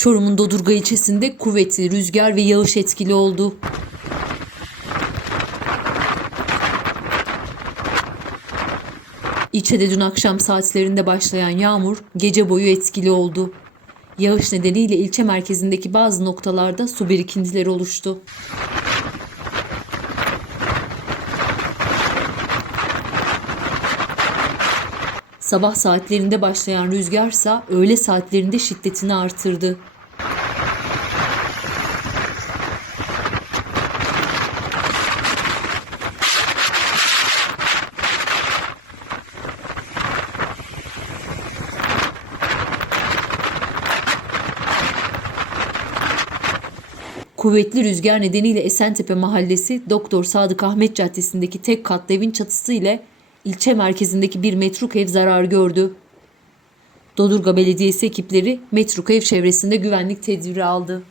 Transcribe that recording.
Çorum'un Dodurga ilçesinde kuvvetli rüzgar ve yağış etkili oldu. İlçede dün akşam saatlerinde başlayan yağmur gece boyu etkili oldu. Yağış nedeniyle ilçe merkezindeki bazı noktalarda su birikintileri oluştu. Sabah saatlerinde başlayan rüzgarsa öğle saatlerinde şiddetini artırdı. Kuvvetli rüzgar nedeniyle Esentepe Mahallesi Doktor Sadık Ahmet Caddesi'ndeki tek katlı evin çatısı ile ilçe merkezindeki bir metruk ev zarar gördü. Dodurga Belediyesi ekipleri metruk ev çevresinde güvenlik tedbiri aldı.